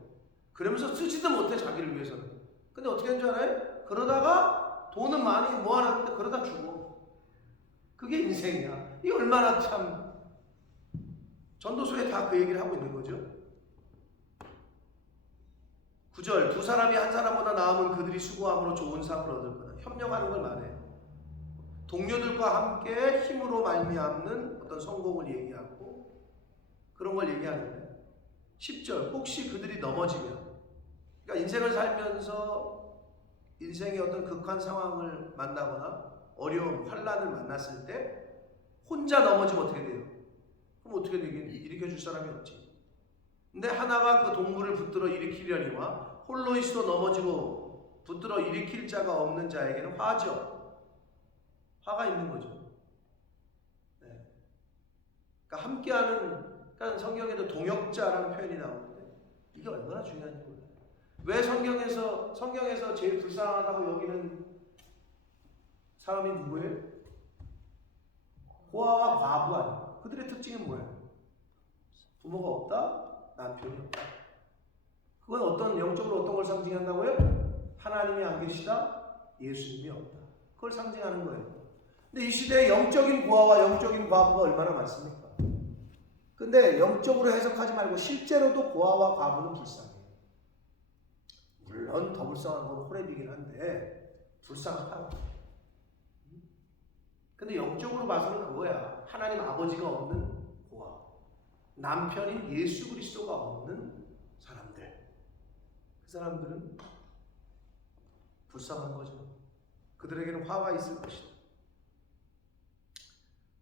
그러면서 쓰지도 못해 자기를 위해서는. 근데 어떻게 하는 줄 알아요? 그러다가 돈은 많이 모아놨는데 그러다 죽어. 그게 인생이야. 이 얼마나 참 전도서에 다 그 얘기를 하고 있는 거죠. 9절 두 사람이 한 사람보다 나으면 그들이 수고함으로 좋은 상을 얻을 거다. 협력하는 걸 말해요. 동료들과 함께 힘으로 말미암는 어떤 성공을 얘기하고 그런 걸 얘기하는데 10절 혹시 그들이 넘어지면 그러니까 인생을 살면서 인생의 어떤 극한 상황을 만나거나 어려움, 환란을 만났을 때 혼자 넘어지면 어떻게 돼요? 그럼 어떻게 되긴 일으켜 줄 사람이 없지. 근데 하나가 그 동물을 붙들어 일으키려니와 홀로 있어도 넘어지고 붙들어 일으킬 자가 없는 자에게는 화죠. 화가 있는 거죠. 네. 그러니까 함께하는, 그러니까 성경에도 동역자라는 표현이 나오는데 이게 얼마나 중요한지 몰라요. 왜 성경에서 제일 불쌍하다고 여기는 사람이 누구예요? 고아와 과부 아니에요. 그들의 특징은 뭐예요? 부모가 없다, 남편이 없다. 그건 어떤 영적으로 어떤 걸 상징한다고요? 하나님이 안 계시다, 예수님이 없다. 그걸 상징하는 거예요. 근데 이 시대에 영적인 고아와 영적인 과부가 얼마나 많습니까? 근데 영적으로 해석하지 말고 실제로도 고아와 과부는 불쌍해요. 물론 더 불쌍한 건 호렙이긴 한데 불쌍하다. 근데 영적으로 봐서는 그거야. 하나님 아버지가 없는 고아, 남편인 예수 그리스도가 없는 사람들. 그 사람들은 불쌍한 거죠. 그들에게는 화가 있을 것이다.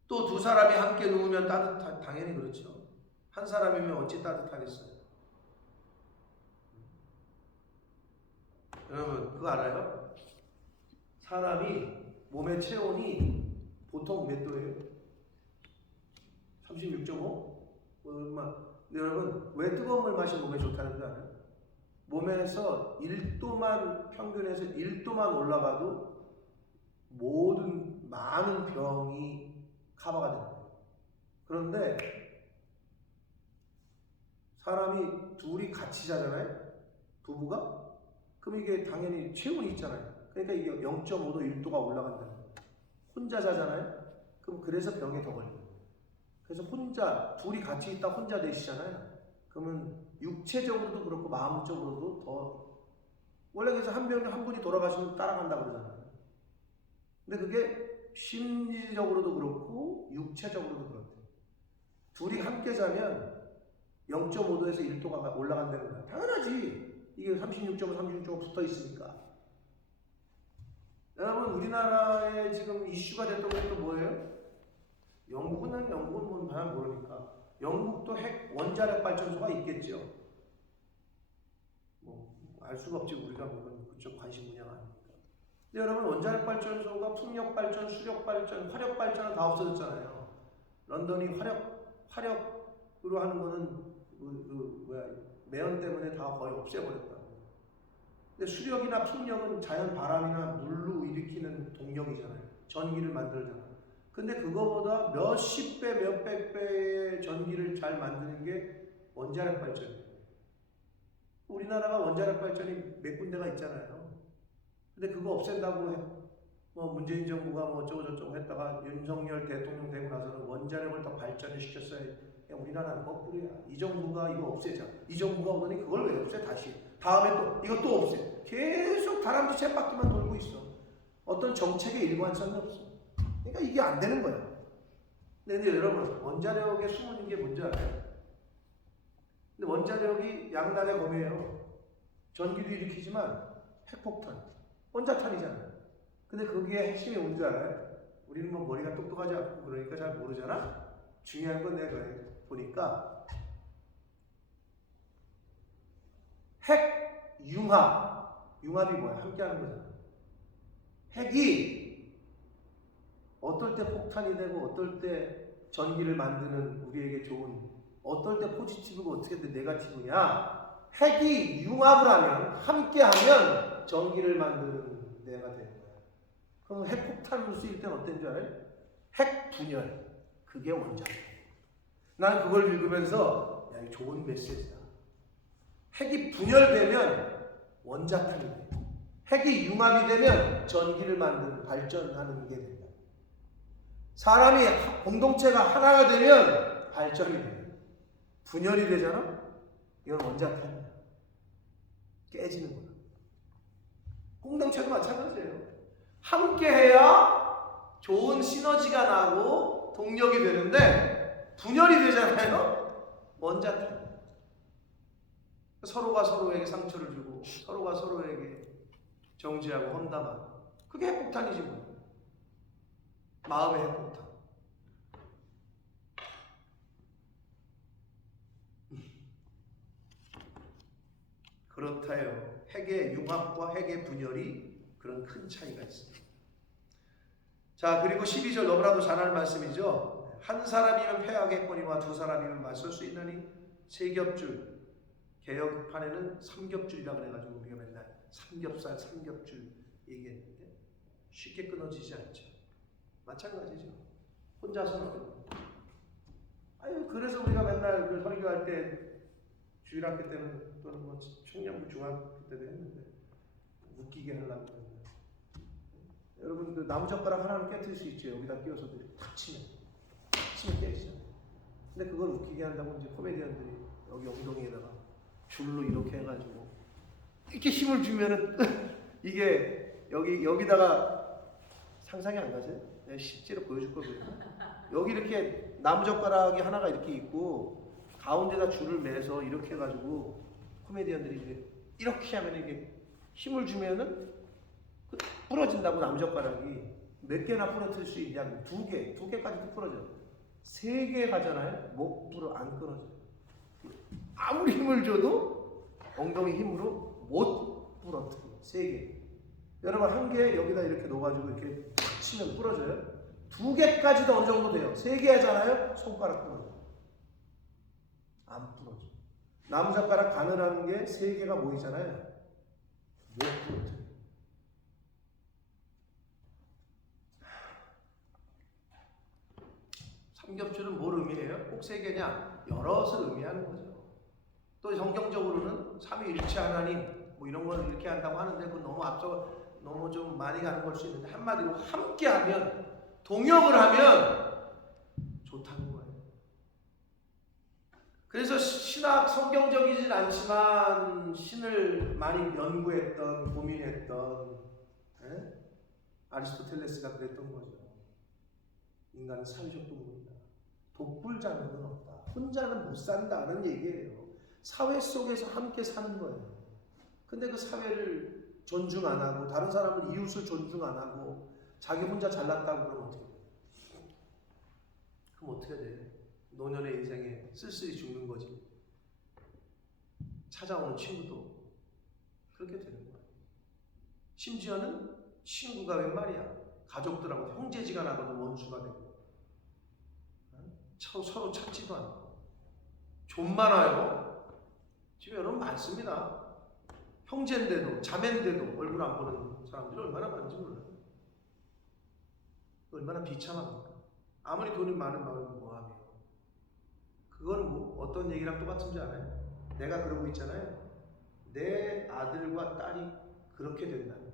또 두 사람이 함께 누우면 당연히 그렇죠. 한 사람이면 어찌 따뜻하겠어요. 여러분 그거 알아요? 사람이 몸의 체온이 보통 몇 도예요? 36.5? 얼마? 여러분 왜 뜨거운 물 마시면 몸에 좋다는 줄 알아요? 몸에서 1도만, 평균에서 1도만 올라가도 많은 병이 커버가 됩니다. 그런데 사람이 둘이 같이 자잖아요? 부부가? 그럼 이게 당연히 체온이 있잖아요. 그러니까 이게 0.5도 1도가 올라간다는 거예요. 혼자 자잖아요? 그럼 그래서 병에 더 걸려요. 그래서 둘이 같이 있다 혼자 되시잖아요. 그러면 육체적으로도 그렇고 마음적으로도 더, 원래 그래서 한 분이 돌아가시면 따라간다고 그러잖아요. 근데 그게 심리적으로도 그렇고 육체적으로도 그렇대요. 둘이 함께 자면 0.5도에서 1도가 올라간다는 거예요. 당연하지. 이게 36.5 붙어 있으니까. 여러분 우리나라에 지금 이슈가 됐던 게 또 뭐예요? 영국은 뭐 잘 모르니까. 영국도 원자력 발전소가 있겠죠. 뭐 알 수가 없지. 우리가 뭐 그쪽 관심 분야가 아니니까. 근데 여러분 원자력 발전소가 풍력 발전, 수력 발전, 화력 발전은 다 없어졌잖아요. 런던이 화력으로 하는 거는 매연 때문에 다 거의 없애버렸다. 근데 수력이나 풍력은 자연 바람이나 물로 일으키는 동력이잖아요. 전기를 만들잖아요. 근데 그거보다 몇십 배, 몇백 배의 전기를 잘 만드는 게 원자력 발전이에요. 우리나라가 원자력 발전이 몇 군데가 있잖아요. 근데 그거 없앤다고 뭐 문재인 정부가 뭐 어쩌고저쩌고 했다가 윤석열 대통령 되고 나서는 원자력을 더 발전을 시켰어야 해. 우리나라는 거꾸로야. 이 정부가 이거 없애자. 이 정부가 오더니 그걸 왜 없애? 다시. 다음에 또 이것도 없애. 계속 다람쥐 쳇바퀴만 돌고 있어. 어떤 정책의 일관성이 없어. 그러니까 이게 안 되는 거야. 근데 여러분 원자력의 숨은 게 뭔지 알아요? 근데 원자력이 양날의 검이에요. 전기도 일으키지만 핵폭탄, 원자탄이잖아요. 근데 거기에 핵심이 뭔지 알아요? 우리는 뭐 머리가 똑똑하지 않고 그러니까 잘 모르잖아. 중요한 건 내가 보니까 핵 융합이 뭐야? 함께하는 거잖아. 핵이 어떨 때 폭탄이 되고 어떨 때 전기를 만드는 우리에게 좋은, 어떨 때 포지티브고 어떻게 때 네거티브냐? 핵이 융합을 하면, 함께하면 전기를 만드는 데가 되는 거야. 그럼 핵폭탄을 쓰일 때는 어떤 줄 알아요? 핵분열. 그게 원자력. 난 그걸 읽으면서 야, 이거 좋은 메시지다. 핵이 분열되면 원자탄이 돼요. 핵이 융합이 되면 전기를 만드는, 발전하는 게 된다. 사람이 공동체가 하나가 되면 발전이 돼요. 분열이 되잖아? 이건 원자탄이야. 깨지는 거야. 공동체도 마찬가지예요. 함께해야 좋은 시너지가 나고 동력이 되는데 분열이 되잖아요? 원자탄. 서로가 서로에게 상처를 주고 서로가 서로에게 정죄하고 험담하고 그게 핵폭탄이지 뭐. 마음의 핵폭탄. 그렇다요. 핵의 융합과 핵의 분열이 그런 큰 차이가 있습니다. 자, 그리고 12절 너무나도 잘 아는 말씀이죠. 한 사람이면 패하겠거니와 두 사람이면 맞설 수 있나니 세 겹줄. 개혁판에는 삼겹줄이라고 해가지고 우리가 맨날 삼겹살, 삼겹줄 얘기했는데 쉽게 끊어지지 않죠. 마찬가지죠. 혼자서는. 아유, 그래서 우리가 맨날 그 설교할 때 주일학교 때는 또는 뭐 청년부 중학교 때도 했는데 웃기게 하려고 했는데 여러분 그 나무젓가락 하나는 깨뜨릴 수 있죠. 여기다 끼워서 탁 치면 깨지죠. 근데 그걸 웃기게 한다고 이제 코미디언들이 여기 엉덩이에다가 줄로 이렇게 해가지고 이렇게 힘을 주면은 이게 여기다가 상상이 안 가세요? 내가 실제로 보여줄 거거든요. 여기 이렇게 나무젓가락이 하나가 이렇게 있고 가운데다 줄을 매서 이렇게 해가지고 코미디언들이 이제 이렇게 하면 이게 힘을 주면은 부러진다고. 나무젓가락이 몇 개나 부러뜨릴 수 있냐고. 두 개까지도 부러져. 세 개 가잖아요. 못 부러 안 끊어져. 아무리 힘을 줘도 엉덩이 힘으로 못 부러뜨려. 세 개. 여러분 한 개 여기다 이렇게 넣어가지고 이렇게 탁 치면 부러져요. 두 개까지도 어느 정도 돼요. 세 개 하잖아요. 손가락 부러져. 안 부러져. 나무젓가락 가늘한 게 세 개가 모이잖아요. 못 부러뜨려. 삼겹줄은 뭘 의미해요? 꼭 세 개냐? 여럿을 의미하는 거죠. 또 성경적으로는 삼위일체 하나님 뭐 이런 걸 이렇게 한다고 하는데 그건 너무 좀 많이 가는 걸 수 있는데 한마디로 함께하면 동역을 하면 좋다는 거예요. 그래서 신학 성경적이진 않지만 신을 많이 연구했던 고민했던 아리스토텔레스가 그랬던 거죠. 인간은 사회적 동물이다. 독불자는 없다. 혼자는 못 산다는 얘기예요. 사회 속에서 함께 사는 거예요. 근데 그 사회를 존중 안 하고 다른 사람을 이웃을 존중 안 하고 자기 혼자 잘났다고 그러면 어떻게 돼요? 그럼 어떻게 돼요? 노년의 인생에 쓸쓸히 죽는 거지. 찾아오는 친구도 그렇게 되는 거예요. 심지어는 친구가 웬 말이야. 가족들하고 형제지간하고도 원수가 되고 서로 찾지도 않고 좀 많아요. 지금 여러분 많습니다. 형제인데도 자매인데도 얼굴 안 보는 사람들이 얼마나 많은지 몰라요. 얼마나 비참합니까? 아무리 돈이 많은 마음은 뭐하며. 그건 뭐 어떤 얘기랑 똑같은지 알아요? 내가 그러고 있잖아요. 내 아들과 딸이 그렇게 된다는.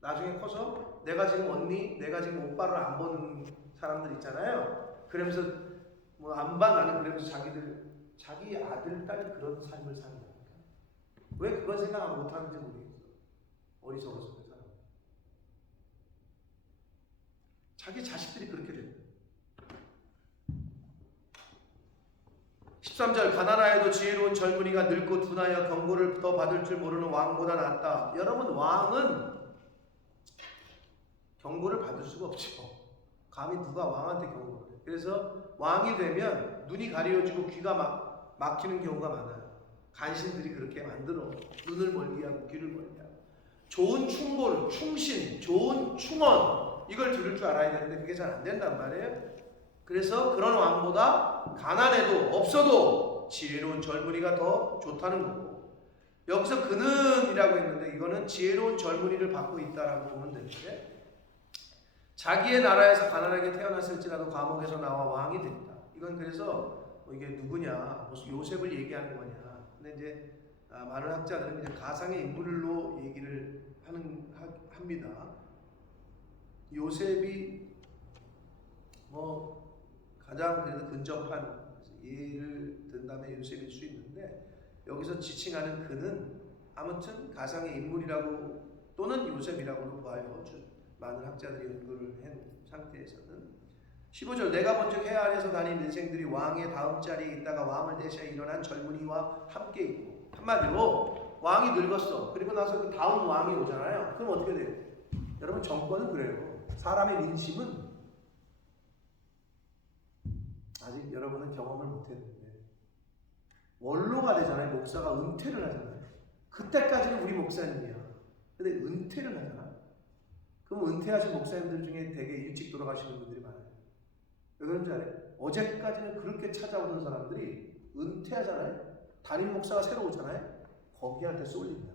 나중에 커서 내가 지금 언니, 내가 지금 오빠를 안 보는 사람들 있잖아요. 그러면서 뭐 안 봐 나는 그러면서 자기 아들, 딸이 그런 삶을 사는 겁니까? 왜 그건 생각 못 하는지 모르겠어. 어리석어서 그 사람. 자기 자식들이 그렇게 된다. 13절 가나나에도 지혜로운 젊은이가 늙고 둔하여 경고를 더 받을 줄 모르는 왕보다 낫다. 여러분 왕은 경고를 받을 수가 없죠. 감히 누가 왕한테 경고를 해. 그래서 왕이 되면 눈이 가려지고 귀가 막히는 경우가 많아요. 간신들이 그렇게 만들어. 눈을 멀게 하고 귀를 멀게 하고. 좋은 충고, 충신, 좋은 충언 이걸 들을 줄 알아야 되는데 그게 잘 안 된단 말이에요. 그래서 그런 왕보다 가난해도 없어도 지혜로운 젊은이가 더 좋다는 거고, 여기서 그는이라고 했는데 이거는 지혜로운 젊은이를 받고 있다라고 보면 되는데, 자기의 나라에서 가난하게 태어났을지라도 감옥에서 나와 왕이 된다. 이건 그래서 이게 누구냐, 무슨 요셉을 얘기하는 거냐. 근데 이제 많은 학자들은 이제 가상의 인물로 얘기를 합니다. 요셉이 뭐 가장 그래도 근접한 예를 든다면 요셉일 수 있는데, 여기서 지칭하는 그는 아무튼 가상의 인물이라고 또는 요셉이라고도 봐요. 많은 학자들이 연구를 한 상태에서는. 15절 내가 본즉 해 아래에서 다닌 인생들이 왕의 다음 자리에 있다가 왕을 대신해 일어난 젊은이와 함께 있고, 한마디로 왕이 늙었어. 그리고 나서 그 다음 왕이 오잖아요. 그럼 어떻게 돼요? 여러분 정권은 그래요. 사람의 민심은 아직 여러분은 경험을 못했는데 원로가 되잖아요. 목사가 은퇴를 하잖아요. 그때까지는 우리 목사님이야. 근데 은퇴를 하잖아. 그럼 은퇴하신 목사님들 중에 되게 일찍 돌아가시는 분들이 많아요. 왜 그런지 알아요? 어제까지는 그렇게 찾아오는 사람들이 은퇴하잖아요. 담임 목사가 새로 오잖아요. 거기한테 쏠린다.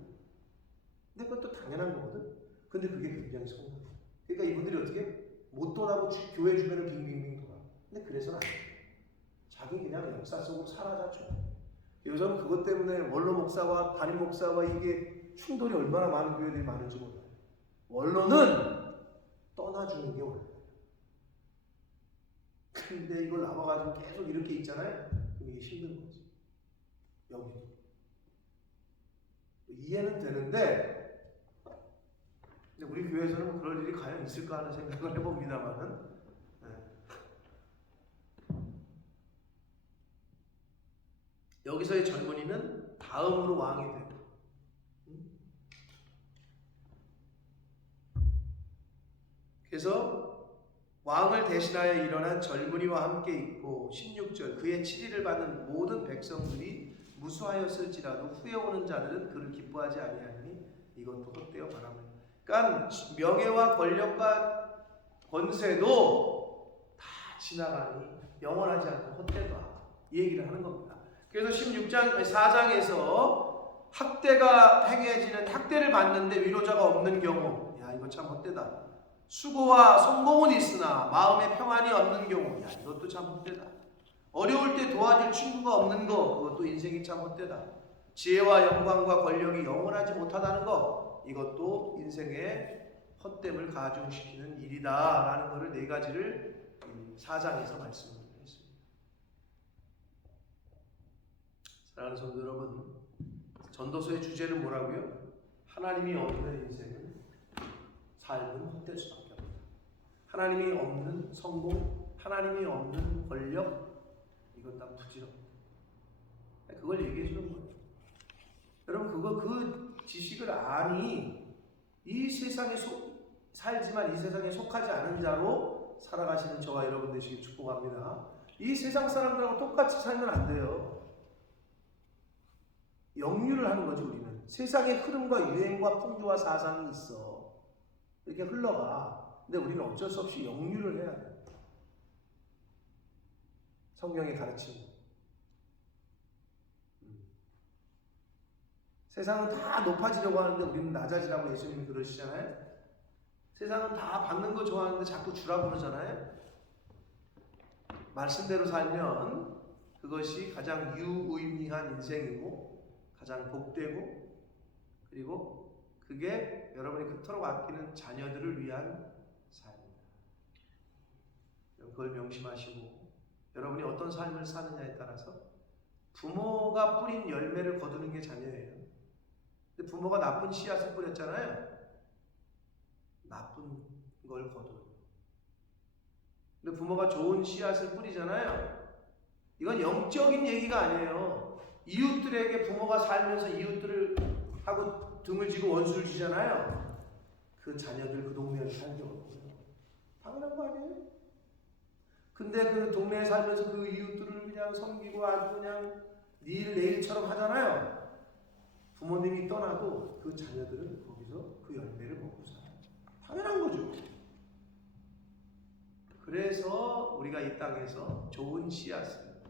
근데 그건 또 당연한 거거든. 근데 그게 굉장히 성공이에요. 그러니까 이분들이 어떻게 못 떠나고 교회 주변을 빙빙빙 돌아. 근데 그래서는 안 돼. 자기 그냥 역사 속으로 사라져줘. 요즘 그것 때문에 원로 목사와 담임 목사와 이게 충돌이 얼마나 많은 교회들이 많은지 몰라요. 원로는 떠나주는 게 원래. 근데 이걸 남아가지고 계속 이렇게 있잖아요. 그럼 이게 힘든 거지. 여기도. 이해는 되는데, 우리 교회에서는 그럴 일이 과연 있을까 하는 생각을 해봅니다만은, 여기서의 젊은이는 다음으로 왕이 되고, 그래서 왕을 대신하여 일어난 젊은이와 함께 있고 16절 그의 치리를 받는 모든 백성들이 무수하였을지라도 후에 오는 자들은 그를 기뻐하지 아니하니 이것도 헛되어 바람을. 그러니까 명예와 권력과 권세도 다 지나가니 영원하지 않고 헛되다 이 얘기를 하는 겁니다. 그래서 4장에서 학대가 행해지는 학대를 받는데 위로자가 없는 경우, 야 이거 참 헛되다. 수고와 성공은 있으나 마음의 평안이 없는 경우, 야 이것도 참 헛되다. 어려울 때 도와줄 친구가 없는 거, 그것도 인생이 참 헛되다. 지혜와 영광과 권력이 영원하지 못하다는 거, 이것도 인생의 헛됨을 가중시키는 일이다 라는 것을 네 가지를 4장에서 말씀을 했습니다. 사랑하는 성도 여러분, 전도서의 주제는 뭐라고요? 하나님이 없는 인생은 삶은 헛될 수밖에 없다. 하나님이 없는 성공, 하나님이 없는 권력, 이건 딱 부질없다. 그걸 얘기해 주는 거예요. 여러분 그 지식을 아니 이 세상에 살지만 이 세상에 속하지 않은 자로 살아가시는 저와 여러분 되시길 축복합니다. 이 세상 사람들하고 똑같이 살면 안 돼요. 역류를 하는 거죠. 우리는 세상의 흐름과 유행과 풍조와 사상이 있어. 이렇게 흘러가. 근데 우리는 어쩔 수 없이 역류를 해야 돼. 성경의 가르침. 세상은 다 높아지려고 하는데 우리는 낮아지라고 예수님이 그러시잖아요. 세상은 다 받는 거 좋아하는데 자꾸 주라고 그러잖아요. 말씀대로 살면 그것이 가장 유의미한 인생이고 가장 복되고 그리고 그게 여러분이 그토록 아끼는 자녀들을 위한 삶입니다. 그걸 명심하시고 여러분이 어떤 삶을 사느냐에 따라서 부모가 뿌린 열매를 거두는 게 자녀예요. 근데 부모가 나쁜 씨앗을 뿌렸잖아요. 나쁜 걸 거두는. 근데 부모가 좋은 씨앗을 뿌리잖아요. 이건 영적인 얘기가 아니에요. 이웃들에게 부모가 살면서 이웃들을 하고 등을 지고 원수를 지잖아요. 그 자녀들 그 동네에 살기 어려워요. 당연한 거 아니에요? 근데 그 동네에 살면서 그 이웃들을 그냥 섬기고 아주 그냥 내일처럼 하잖아요. 부모님이 떠나도 그 자녀들은 거기서 그 열매를 먹고 살아요. 당연한 거죠. 그래서 우리가 이 땅에서 좋은 씨앗을,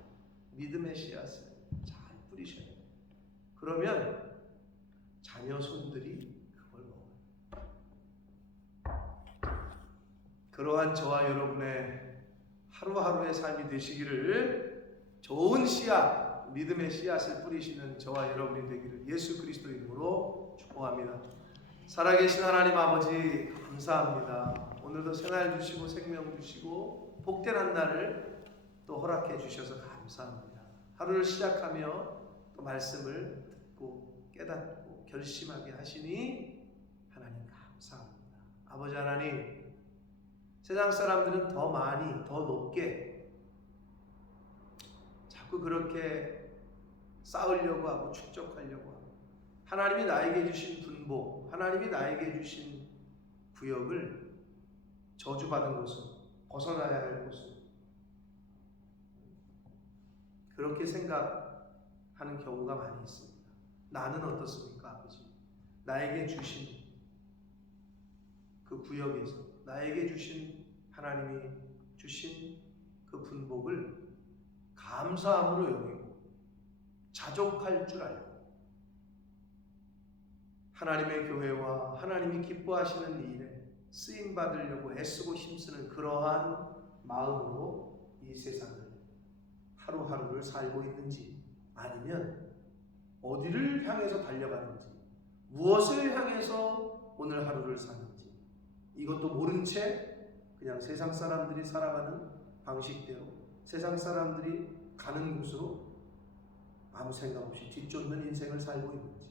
믿음의 씨앗을 잘 뿌리셔야 돼요. 그러면 자녀 손들이 그걸 먹어요. 그러한 저와 여러분의 하루하루의 삶이 되시기를 좋은 씨앗, 믿음의 씨앗을 뿌리시는 저와 여러분이 되기를 예수 그리스도 이름으로 축복합니다. 살아계신 하나님 아버지 감사합니다. 오늘도 생활 주시고 생명 주시고 복된 한 날을 또 허락해 주셔서 감사합니다. 하루를 시작하며 또 말씀을 듣고 깨닫고 결심하게 하시니 하나님 감사합니다. 아버지 하나님, 세상 사람들은 더 많이 더 높게 자꾸 그렇게 쌓으려고 하고 축적하려고 하고 하나님이 나에게 주신 분복, 하나님이 나에게 주신 구역을 저주받은 곳으로 벗어나야 할 곳으로 그렇게 생각하는 경우가 많이 있습니다. 나는 어떻습니까, 아버지? 나에게 주신 그 구역에서 나에게 주신 하나님이 주신 그 분복을 감사함으로 여기고 자족할 줄 알고 하나님의 교회와 하나님이 기뻐하시는 일에 쓰임 받으려고 애쓰고 힘쓰는 그러한 마음으로 이 세상을 하루하루를 살고 있는지, 아니면 어디를 향해서 달려가는지, 무엇을 향해서 오늘 하루를 사는지, 이것도 모른 채 그냥 세상 사람들이 살아가는 방식대로 세상 사람들이 가는 곳으로 아무 생각 없이 뒤쫓는 인생을 살고 있는지,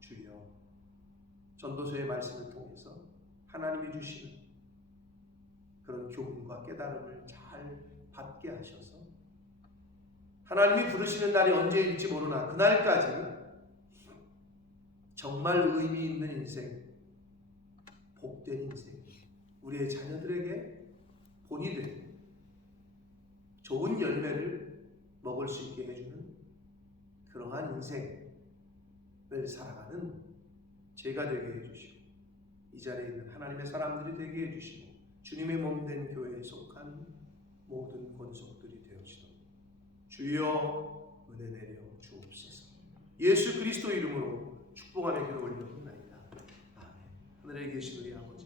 주여 전도서의 말씀을 통해서 하나님이 주시는 그런 교훈과 깨달음을 잘 받게 하셔서 하나님이 부르시는 날이 언제일지 모르나 그날까지 정말 의미 있는 인생, 복된 인생, 우리의 자녀들에게 본이 되는 좋은 열매를 먹을 수 있게 해주는 그러한 인생을 살아가는 제가 되게 해주시고 이 자리에 있는 하나님의 사람들이 되게 해주시고 주님의 몸된 교회에 속한 모든 권속들이 되어지도록 주여 은혜 내려 주옵소서. 예수 그리스도 이름으로 축복하는 기도 올려드립니다. 아멘. 하늘에 계신 우리 아버지,